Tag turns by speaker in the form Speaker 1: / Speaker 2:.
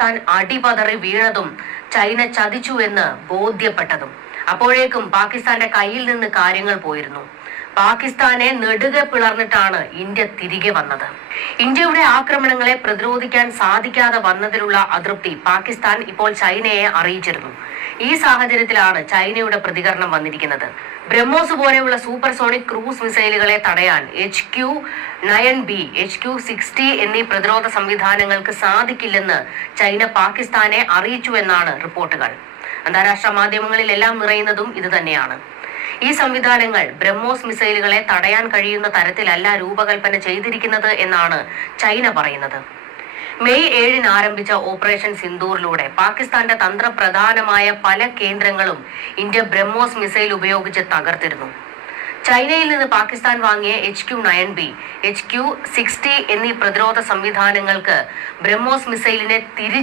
Speaker 1: താൻ അടിപതറി വീണതും ചൈന ചതിച്ചു എന്ന് ബോധ്യപ്പെട്ടതും. അപ്പോഴേക്കും പാകിസ്ഥാന്റെ കയ്യിൽ നിന്ന് കാര്യങ്ങൾ പോയിരുന്നു. പാകിസ്ഥാനെ നെടുകെ പിളർന്നിട്ടാണ് ഇന്ത്യ തിരികെ വന്നത്. ഇന്ത്യയുടെ ആക്രമണങ്ങളെ പ്രതിരോധിക്കാൻ സാധിക്കാതെ വന്നതിലുള്ള അതൃപ്തി പാകിസ്ഥാൻ ഇപ്പോൾ ചൈനയെ അറിയിച്ചിരുന്നു. ഈ സാഹചര്യത്തിലാണ് ചൈനയുടെ പ്രതികരണം വന്നിരിക്കുന്നത്. ബ്രഹ്മോസ് പോലെയുള്ള സൂപ്പർസോണിക് ക്രൂസ് മിസൈലുകളെ തടയാൻ H Q nine B H Q sixty എന്നീ പ്രതിരോധ സംവിധാനങ്ങൾക്ക് സാധിക്കില്ലെന്ന് ചൈന പാകിസ്ഥാനെ അറിയിച്ചു എന്നാണ് റിപ്പോർട്ടുകൾ. അന്താരാഷ്ട്ര മാധ്യമങ്ങളിലെല്ലാം നിറയുന്നതും ഇത് തന്നെയാണ്. ഈ സംവിധാനങ്ങൾ ബ്രഹ്മോസ് മിസൈലുകളെ തടയാൻ കഴിയുന്ന തരത്തിലല്ല രൂപകൽപ്പന ചെയ്തിരിക്കുന്നത് എന്നാണ് ചൈന പറയുന്നത്. മെയ് ഏഴിന് ആരംഭിച്ച ഓപ്പറേഷൻ സിന്ദൂറിലൂടെ പാകിസ്ഥാന്റെ തന്ത്രപ്രധാനമായ പല കേന്ദ്രങ്ങളും ഇന്ത്യ ബ്രഹ്മോസ് മിസൈൽ ഉപയോഗിച്ച് തകർത്തിരുന്നു. ചൈനയിൽ നിന്ന് പാകിസ്ഥാൻ വാങ്ങിയ H Q nine B H Q sixty എന്നീ പ്രതിരോധ സംവിധാനങ്ങൾക്ക് ബ്രഹ്മോസ് മിസൈലിനെ തിരി